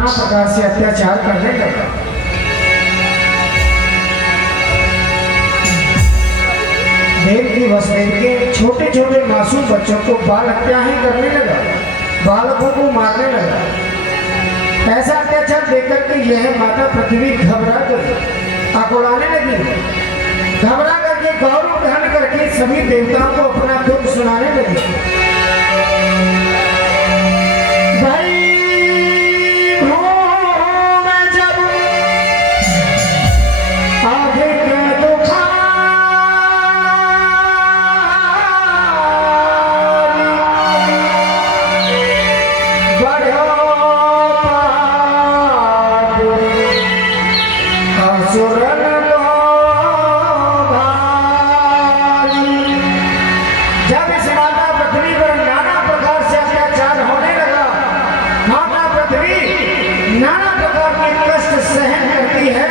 नाना प्रकार से अत्याचार करने लगा। देवकी वसुदेव के छोटे छोटे मासूम बच्चों को बाल हत्याएं करने लगा, बालकों को मारने लगा। ऐसा अत्याचार देखकर के यह माता पृथ्वी घबरा कर आकुड़ाने लगी। घबरा करके गौरव धारण करके सभी देवताओं को अपना दुख सुनाने लगी। भाई जब आगे के दुख नाना प्रकार के कष्ट सहन करती है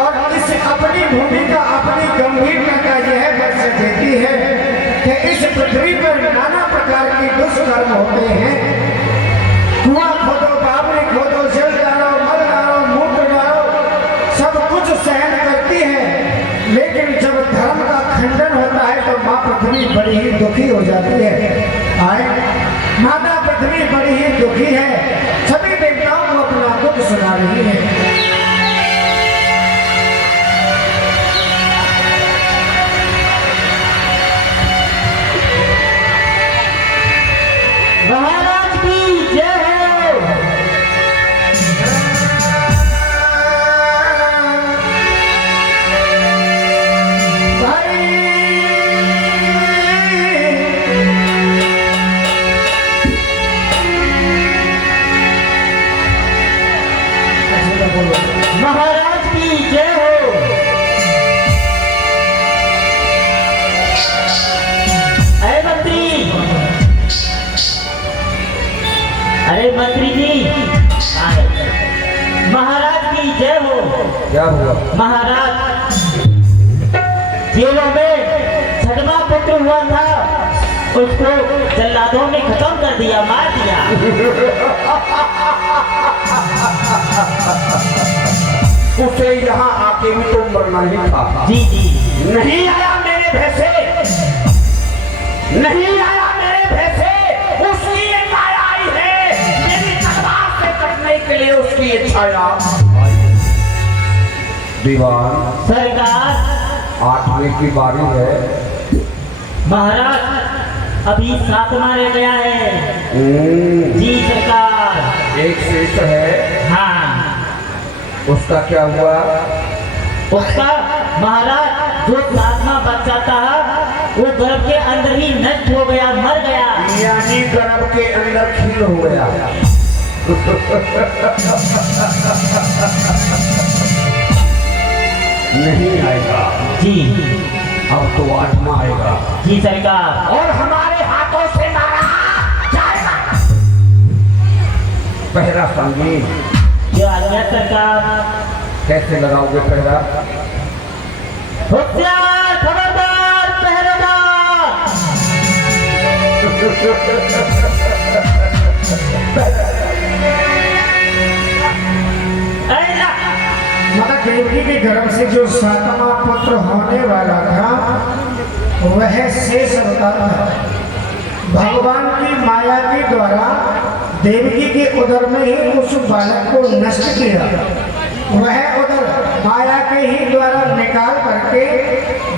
और इस अपनी भूमिका अपनी गंभीरता का यह दर्शन देती है कि इस पृथ्वी पर नाना प्रकार के दुष्कर्म होते हैं। कुआं खोदो, बावड़ी खोदो, जल डालो, मल डालो, मूत्र डालो, सब कुछ सहन करती है। लेकिन जब धर्म का खंडन होता है तो माँ पृथ्वी बड़ी ही दुखी हो जाती है। आए माता पृथ्वी बड़ी ही दुखी है, सभी देवताओं को अपना दुख सुना रही है। महाराज की जय हो। महाराज की जय हो। अरे मंत्री, अरे मंत्री जी, महाराज की जय हो। क्या हुआ महाराज, जेलों में छठवा पुत्र हुआ था, उसको जल्लादों ने खत्म कर दिया, मार दिया। उसे यहाँ आके भी तो मरना ही था। जी जी, नहीं आया मेरे भैसे, नहीं आया मेरे भैसे, उसकी ये माया आई है, मेरी तलवार से कटने के लिए उसकी इच्छा आई। दीवान सरकार, 8वें की बारी है। महाराज अभी 7वां रह गया है। जी सरकार। एक शेष है, हाँ, उसका क्या हुआ? उसका महाराज जो 7वां बच्चा था वो गर्भ के अंदर ही नष्ट हो गया, मर गया। यानी गर्भ के अंदर खील हो गया। नहीं आएगा जी, अब तो 8वां आएगा। जी सरकार। और हमारे हाथों से मारा जाएगा। पहरा संगीन जो आज्ञा सरकार। कैसे लगाओगे पहरा? होशियार, खबरदार, पहरेदार। माता देवकी के गर्भ से जो 7वां पुत्र होने वाला था वह शेष अवतार था। भगवान की माया के द्वारा देवकी के उदर में ही उस बालक को नष्ट किया। वह उदर माया के ही द्वारा निकाल करके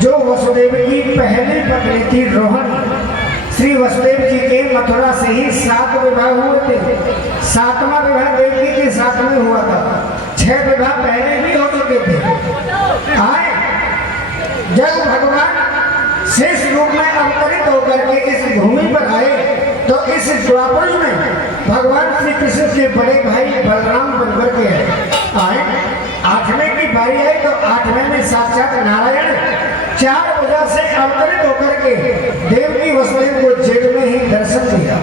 जो वसुदेव की पहली पत्नी थी रोहिणी, श्री वसुदेव जी के मथुरा से ही 7 विवाह हुए थे। 7वां विवाह देवकी के साथ में हुआ था। 6 विवाह पहले भी हो चुके थे। आए जब भगवान शेष रूप में अवतरित होकर के इस भूमि पर आए तो इस द्वापर में भगवान श्री कृष्ण के बड़े भाई बलराम बनकर के आए। 8वें की बारी आई तो 8वें में साक्षात नारायण 4 वजह से अवतरित होकर के देवकी वसुदेव को जेल में ही दर्शन दिया।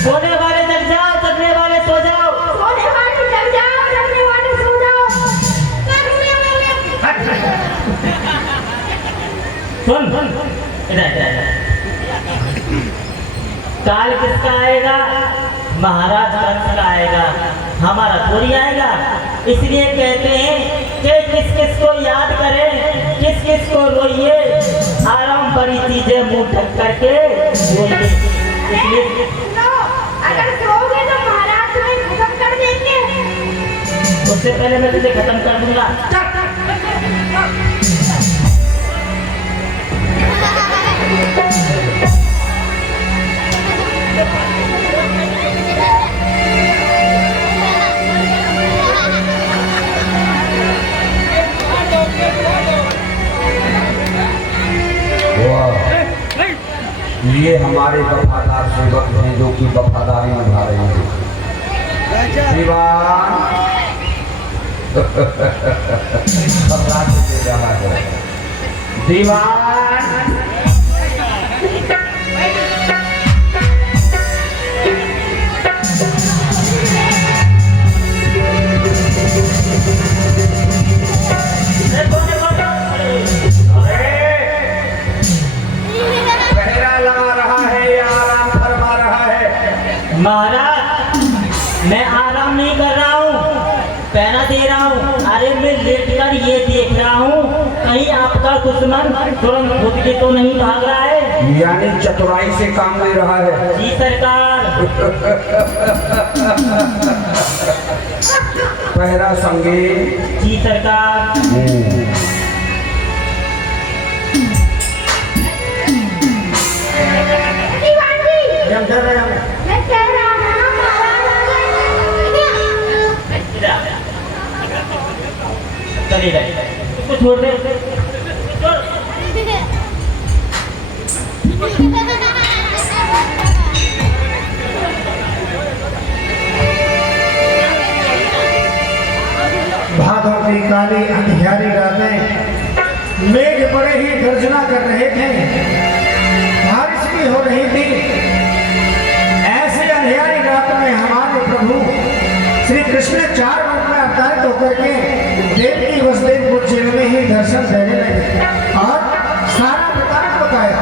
सोने वाले जग जाओ, जगने वाले सो जाओ। सोने वाले जग जाओ, जगने वाले सो जाओ। सुन काल किसका आएगा? महाराज कंस का आएगा, हमारा थोड़ी आएगा। इसलिए कहते हैं कि किस किस को याद करें, किस किस को रोइए, आराम बड़ी चीजें मुंह ढक करके रोइए। इसलिए सुनो, अगर सोओगे तो महाराज तुम्हें खत्म कर देंगे। उससे पहले मैं तुझे खत्म कर दूंगा। ये हमारे वफादार सेवक हैं जो कि वफादारी निभा रहे हैं। दीवान सम्राट दे रहा है। दीवान पहरा लगा रहा है या आराम फरमा रहा है? महाराज मैं आराम नहीं कर रहा हूँ, पहरा दे रहा हूँ। अरे मैं लेटकर ये देख रहा हूँ कहीं आपका दुश्मन तुरंत घुस के तो नहीं भाग रहा है। यानी चतुराई से काम ले रहा है। जी सरकार। पहरा संगे। जी सरकार। दीवान जी, हम डर रहे हैं। मैं कह रहा हूँ ना महाराज। इधर आ। चलिए जाइए, इसको छोड़ दे। छोड़। भादों की काली अंधियारी रातें मेघ बड़े ही गर्जना कर रहे थे, बारिश भी हो रही थी। ऐसे अंधियारी रात में हमारे प्रभु श्री कृष्ण 4 रूप में अवतारित होकर के देवकी वसुदेव जेल में ही दर्शन देने लगे और सारा वृतांत बताया।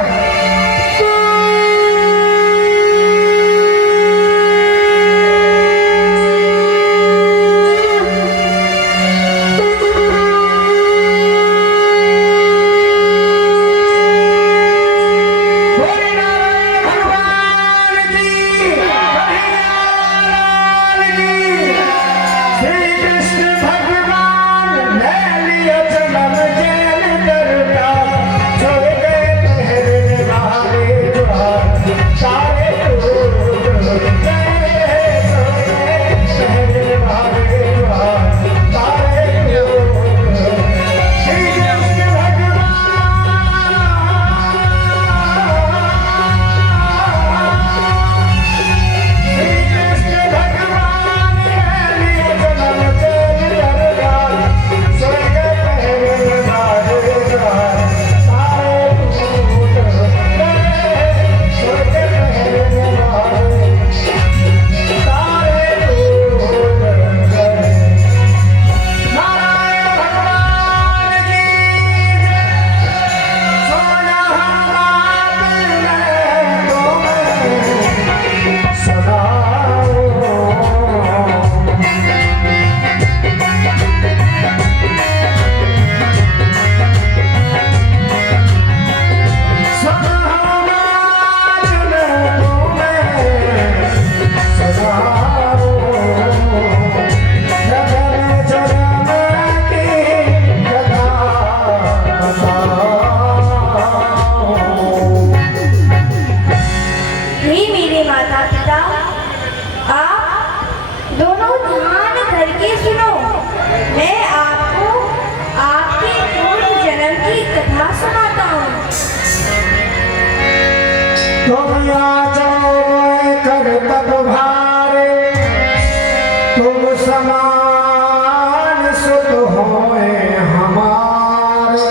तुम समान सुत होए हमारे।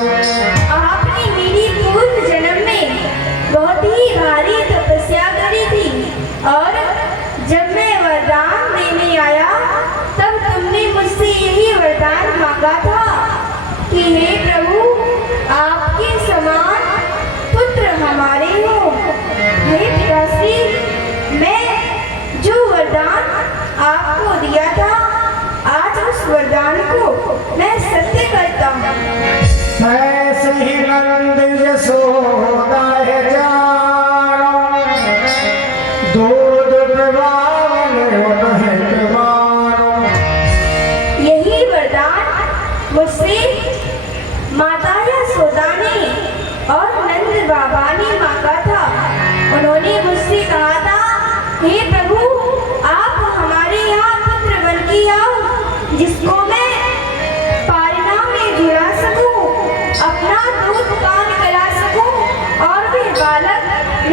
आपने मेरी पूर्व जन्म में बहुत ही भारी तपस्या करी थी और जब मैं वरदान देने आया तब तुमने मुझसे यही वरदान मांगा था कि हे प्रभु आपके समान पुत्र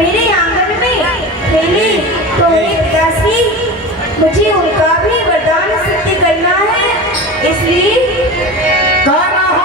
मेरे आंगन में खेले तो हे पिताश्री मुझे उनका भी वरदान सिद्ध करना है, इसलिए कहना हो